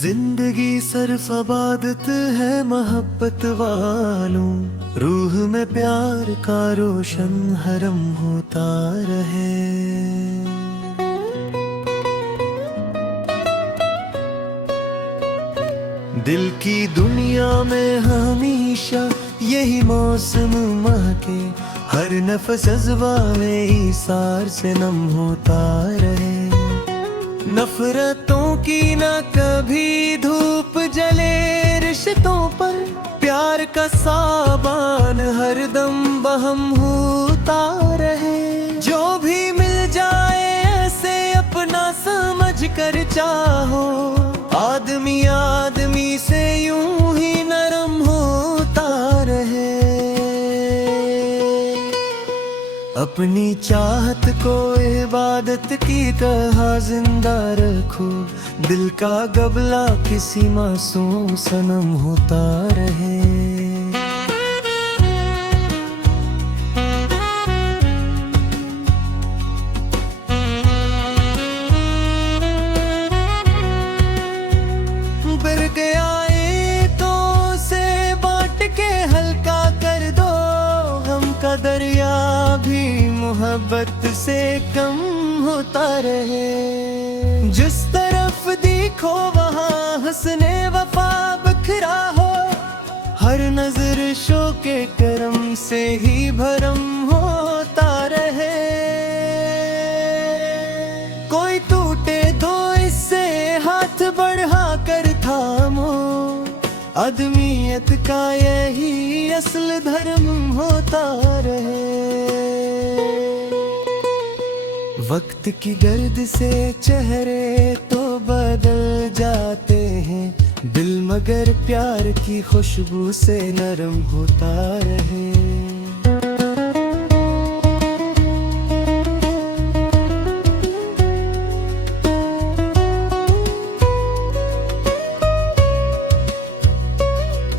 जिंदगी सिर्फ इबादत है मोहब्बत वालों, रूह में प्यार का रोशन हरम होता रहे। दिल की दुनिया में हमेशा यही मौसम महके, हर नफ्स जज्बाए ईसार से नम होता रहे। नफरतों की न कभी धूप जले रिश्तों पर, प्यार का साबान हर दम बहम होता रहे। जो भी मिल जाए ऐसे अपना समझ कर चाहो, आदमी आदमी से यूं ही नरम होता रहे। अपनी चाहत को इबादत की तरह जिंदा रखो, दिल का गबला किसी मासूम सनम होता रहे। बर गया तो से बांट के हल्का कर दो, गम का दरिया भी मोहब्बत से कम होता रहे। जिस तरफ देखो वहाँ हंसने वफा बखरा हो, हर नजर शोके करम से ही भरम होता रहे। कोई टूटे तो इससे हाथ बढ़ा कर थामो, आदमियत का यही असल धर्म होता रहे। वक्त की गर्द से चेहरे तो बदल जाते हैं, दिल मगर प्यार की खुशबू से नरम होता रहे।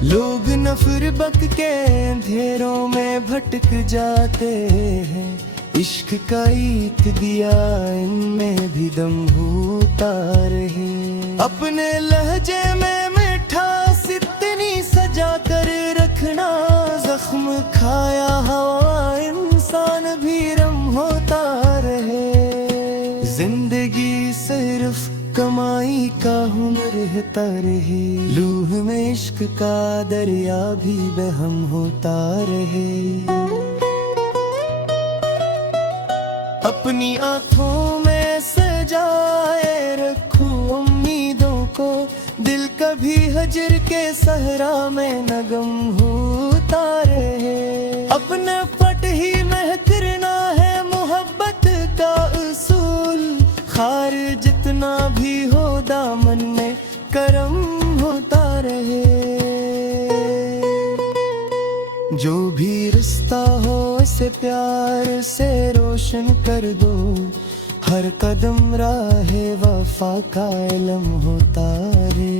लोग नफरत के अंधेरों में भटक जाते हैं, इश्क का ईद दिया इनमें भी दम होता रहे। अपने लहजे में मिठास इतनी सजा कर रखना, जख्म खाया हवा इंसान भी रम होता रहे। जिंदगी सिर्फ कमाई का हुनर रहता रहे, लूह में इश्क का दरिया भी बहम होता रहे। अपनी आँखों में सजाए रखो उम्मीदों को, दिल कभी हजर के सहरा में न गम होता रहे। अपने पट ही महकरना है मोहब्बत का उसूल, खार जितना भी हो दामन में करम होता रहे। जो भी रिश्ता हो इसे प्यार से रोशन कर दो, हर कदम राहे वफा का इल्म होता रे।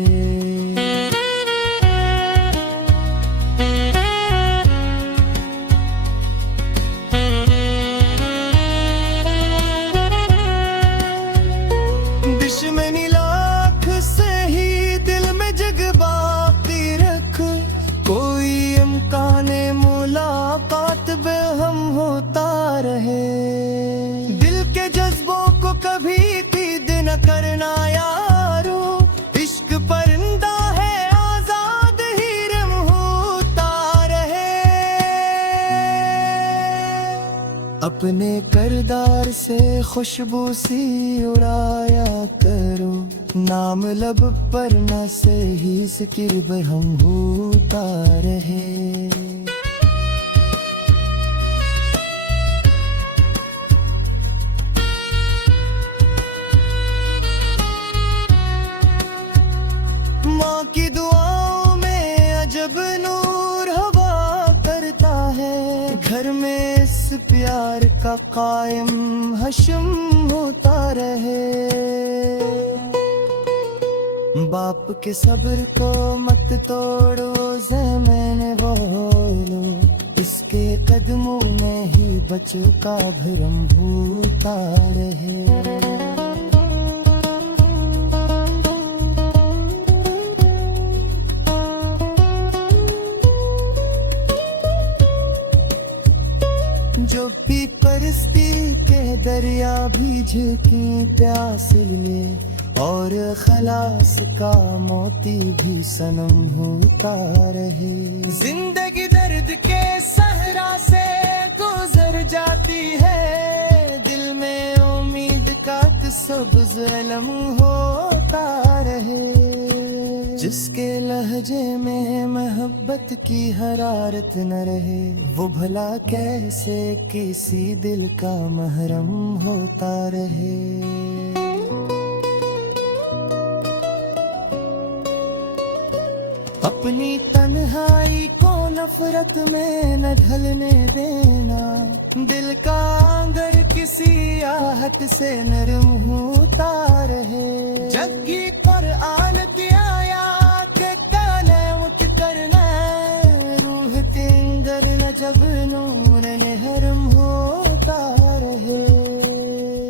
दुश्मनी लाख से ही दिल में जज्बाती रख, कोई इम्काने मुलाकात बेहम होता रहे। दिल के जज्बों को कभी कीद न करना यारो, इश्क परिंदा है आजाद ही रम होता रहे। अपने करदार से खुशबू सी उड़ाया करो, नाम लब पर न से ही जिक्र बरहम होता रहे। माँ की दुआओं में अजब नूर हवा करता है, घर में इस प्यार का कायम हशम होता रहे। बाप के सब्र को मत तोड़ो ज़माने बोलो, इसके कदमों में ही बच्चों का भरम होता रहे। जो भी परिस्थिति के दरिया भी झुकी प्यास ले, और खलास का मोती भी सनम होता रहे। जिंदगी दर्द के सहरा से गुजर जाती है, दिल में उम्मीद का तसब्बुज़ अलम होता रहे। जिसके लहजे में मोहब्बत की हरारत न रहे, वो भला कैसे किसी दिल का महरम होता रहे। अपनी तन्हाई को नफरत में न ढलने देना, दिल का आंगर किसी आहट से नरम होता रहे। जग की कुरान आया के काले उठ करना, रूह तिंगर न जब नूर हरम होता रहे।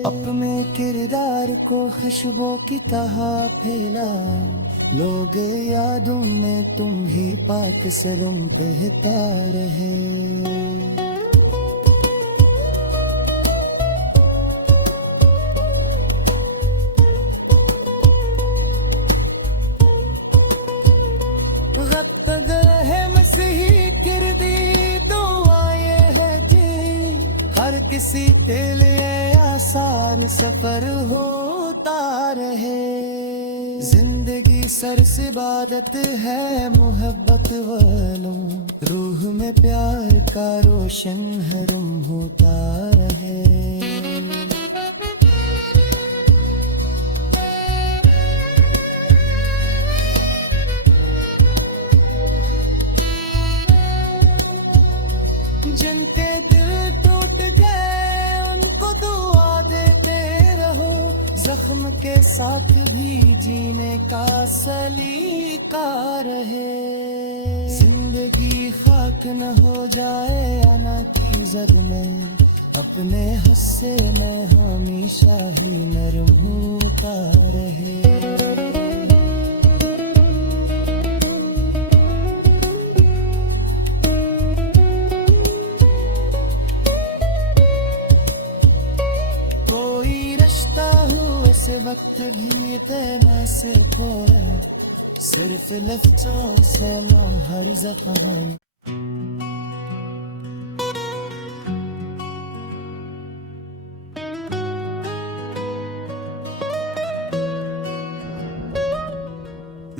अपने किरदार को खुशबू की तरह फैला, लोग यादों में तुम ही पाक सलम बहता रहे। वक्त है मसीही किरदी दुआए है जी, हर किसी के लिए आसान सफर होता रहे। जिंदगी सर से इबादत है मोहब्बत वालों, रूह में प्यार का रोशन हरम होता रहे। जिनके दिल टूट गए उनको दुआ देते रहो, जख्म के साथ भी जीने का सलीका रहे। जिंदगी खाक न हो जाए आना की जद में, अपने हिस्से में हमेशा ही नरम होता रहे। वक्त भी इतना से खोया, सिर्फ लफ्ज़ों से हर ज़ख्म।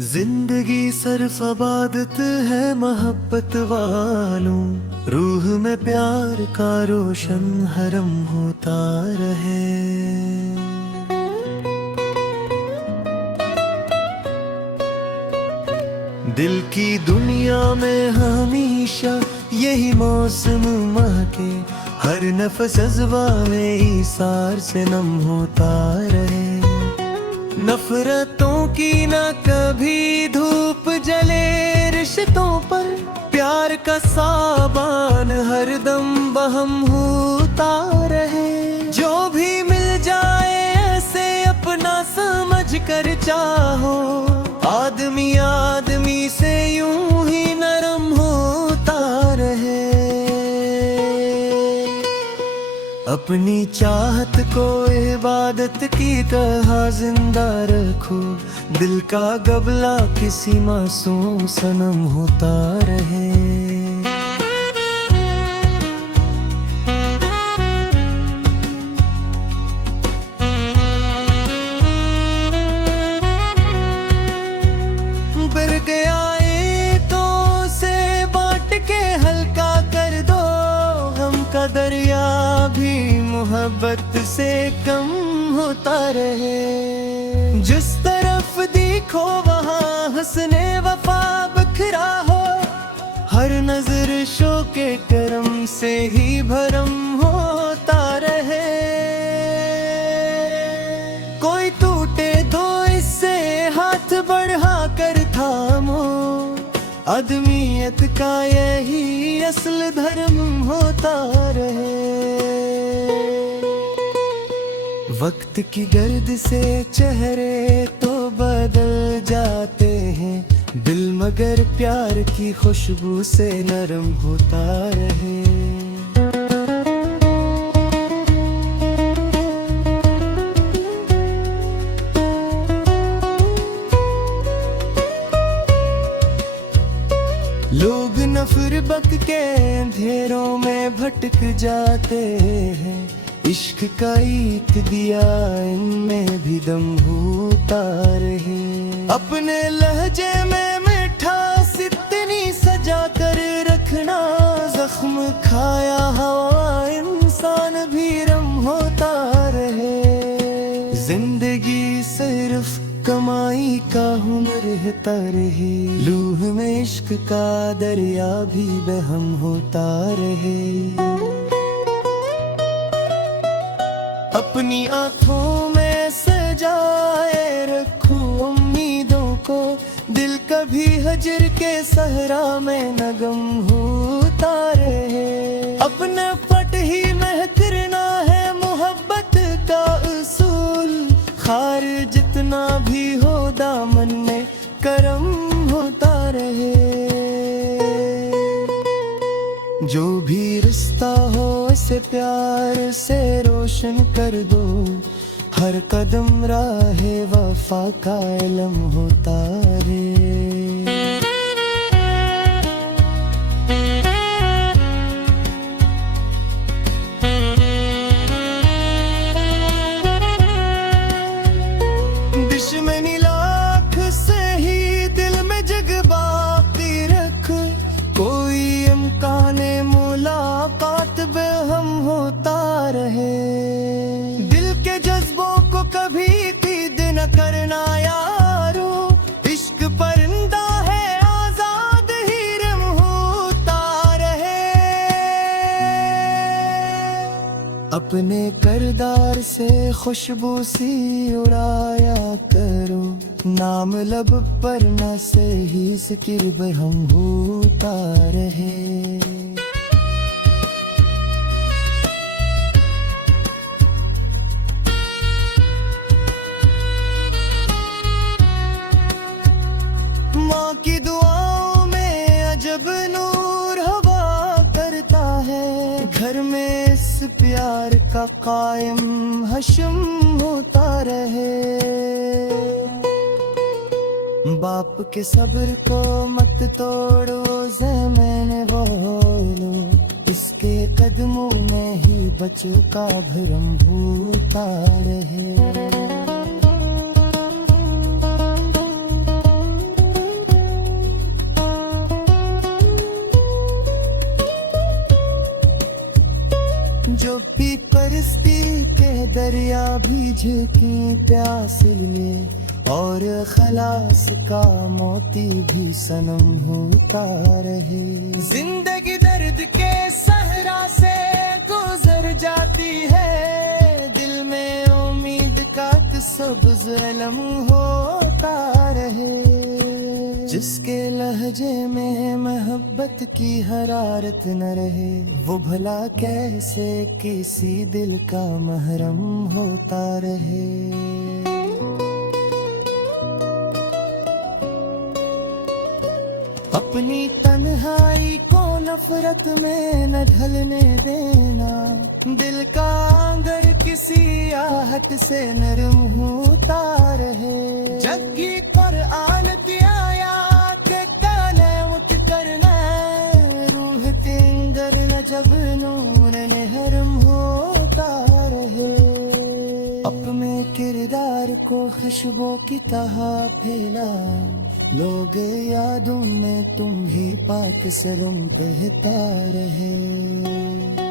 जिंदगी सिर्फ इबादत है मोहब्बत वालों, रूह में प्यार का रोशन हरम होता रहे। दिल की दुनिया में हमेशा यही मौसम महके, हर नफ्स जज्बाए ईसार से नम होता रहे। नफरतों की न कभी धूप जले रिश्तों पर, प्यार का साबान हर दम बहम होता रहे। जो भी मिल जाए ऐसे अपना समझ कर चाहो, आदमी आदमी से यूं ही नरम होता रहे। अपनी चाहत को इबादत की तरह जिंदा रखो, दिल का गबला किसी मासूम सनम होता रहे। दरिया भी मोहब्बत से कम होता रहे। जिस तरफ देखो वहाँ हंसने वफा बखरा हो, हर नजर शो के करम से ही भरम होता रहे। कोई टूटे तो इससे हाथ बढ़ा कर थामो, आदमियत का यही असल धर्म होता रहे। वक्त की गर्द से चेहरे तो बदल जाते हैं, दिल मगर प्यार की खुशबू से नरम होता रहे। नफरत के अंधेरों में भटक जाते हैं, इश्क का एक दिया इनमें भी दम होता रहे। अपने लहजे में मिठास इतनी सजा कर रखना, जख्म खाया हवा इंसान भी रम होता रहे। जिंदगी सिर्फ कमाई का हुनर है तरहे, लूह में इश्क का दरिया भी बहम होता रहे। अपनी आँखों में सजाए रखूं उम्मीदों को, दिल कभी हजर के सहरा में न गम होता रहे। अपने पट ही महकरना है मोहब्बत का उसूल, खार जितना भी हो दामन में करम होता रहे। जो भी रिश्ता हो इसे प्यार से रोशन कर दो, हर कदम राहे वफा का इल्म होता रे। दुश्मनी लाख से ही दिल में जग बाकी रख, कोई इम्काने मुलाकात बेहम होता रहे। दिल के जज्बों को कभी कीद न करना यारो, इश्क परिंदा है आजाद ही रम होता रहे। अपने करदार से खुशबू सी उड़ाया करो, नाम लब पर न सही जिक्र बरहम होता रहे। माँ की दुआओं में अजब नूर हवा करता है, घर में इस प्यार का कायम हशम होता रहे। बाप के सब्र को मत तोड़ो ज़माने बोलो, इसके कदमों में ही बच्चों का भरम होता रहे। जो भी परिस्थिति के दरिया भी झुकी प्यास लिए, और खलास का मोती भी सनम होता रहे। जिंदगी दर्द के सहरा से गुजर जाती है, दिल में उम्मीद का सब्ज़ इल्म होता रहे। जिसके लहजे में मोहब्बत की हरारत न रहे, वो भला कैसे किसी दिल का महरम होता रहे। अपनी तन्हाई को नफरत में न ढलने देना, दिल का आंगर किसी आहट से नरम होता रहे। जग्गी कुरान आया के काले उठ करना, रूह तिंगर न जब नूर महरम होता रहे। अपने किरदार को खुशबू की तरह फैला, लोग यादों में तुम ही पाक सलम कहता रहे।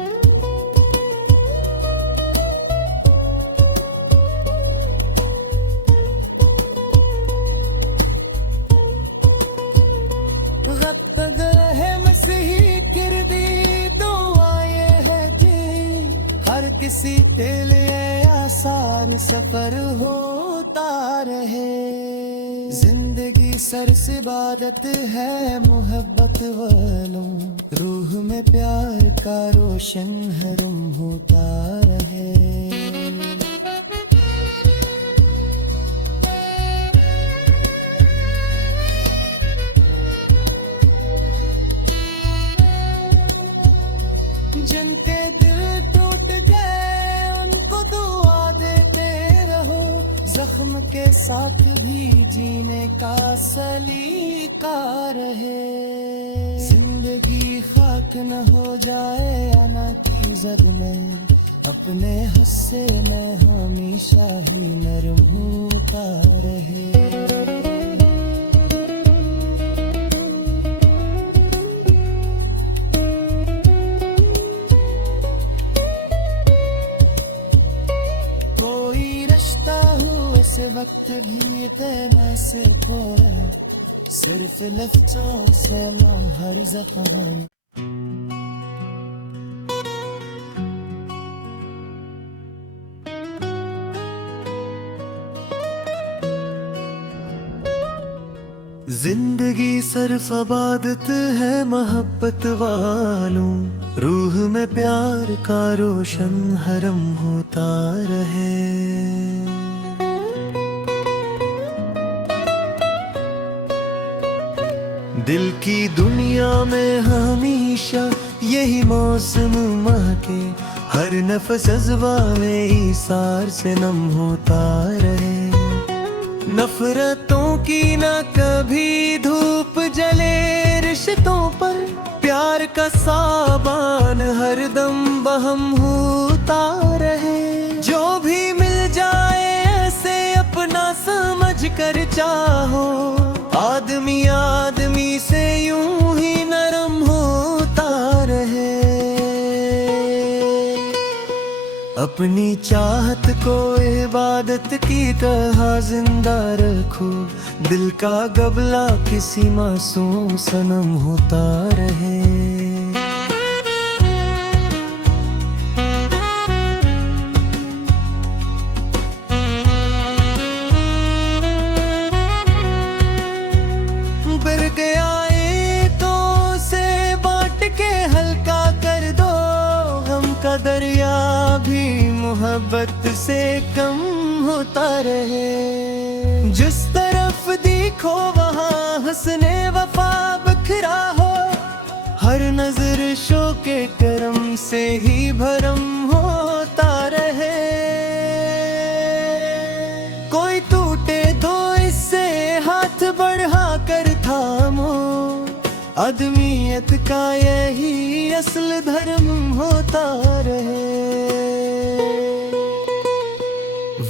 किसी के लिए आसान सफर होता रहे। जिंदगी सर से इबादत है मोहब्बत वालों, रूह में प्यार का रोशन हरम होता रहे। जिनके दिल टूट गए उनको दुआ देते रहो, जख्म के साथ भी जीने का सलीका रहे। जिंदगी खाक न हो जाए आना की जद में, अपने हिस्से में हमेशा ही नरम होता रहे। कोई रिश्ता हो ऐसे वक्त भी तेरे से थोड़ा, सिर्फ लफ्ज़ों से ना हर ज़ख्म। जिंदगी सिर्फ इबादत है मोहब्बत वालों, रूह में प्यार का रोशन हरम होता रहे। दिल की दुनिया में हमेशा यही मौसम महके, हर नफ्स जज्बाए ईसार से नम होता रहे। नफरतों की न कभी धूप जले रिश्तों पर, प्यार का साबान हर दम बहम होता रहे। जो भी मिल जाए ऐसे अपना समझ कर चाहो, आदमी आदमी से यूं ही नरम होता रहे। अपनी चाहत को इबादत की तरह जिंदा रखो, दिल का गबला किसी मासूम सनम होता रहे। बर गया तो से बांट के हल्का कर दो, गम का दरिया भी मोहब्बत से कम होता रहे। जिस तरफ देखो वहाँ हंसने वफा बखरा हो, हर नजर शोके करम से ही भरम होता रहे। कोई टूटे तो इससे हाथ बढ़ा कर थामो, आदमियत का यही असल धर्म होता रहे।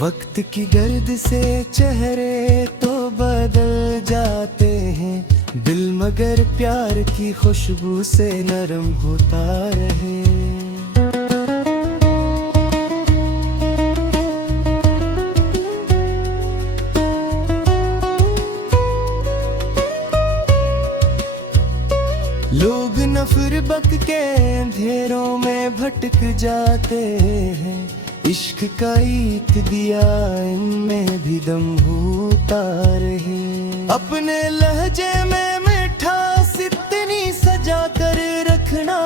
वक्त की गर्द से चेहरे तो बदल जाते हैं, दिल मगर प्यार की खुशबू से नरम होता रहे। लोग नफरत के अंधेरों में भटक जाते हैं, इश्क का ईद दिया इनमें भी दम होता रहे। अपने लहजे में मिठास इतनी सजा कर रखना,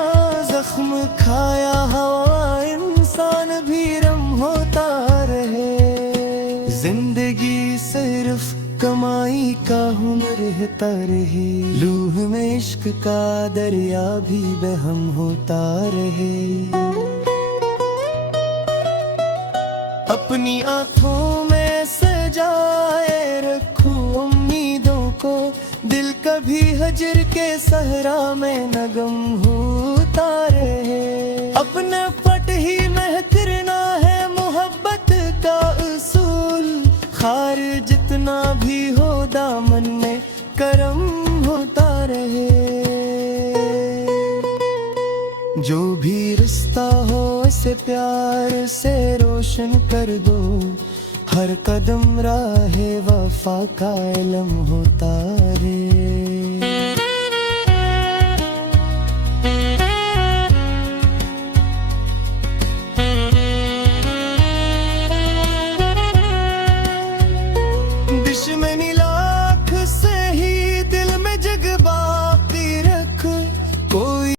जख्म खाया हवा इंसान भी रम होता रहे। जिंदगी सिर्फ कमाई का हुनर है तरहे, लूह में इश्क का दरिया भी बहम होता रहे। अपनी आँखों में सजाए रखूं उम्मीदों को, दिल कभी हजर के सहरा में न गम होता रहे। अपने पट ही महकरना है मोहब्बत का उसूल, खार जितना भी हो दामन में करम होता रहे। जो भी रिश्ता हो इसे प्यार से रोशन कर दो, हर कदम राह वफा का इल्म होता रे।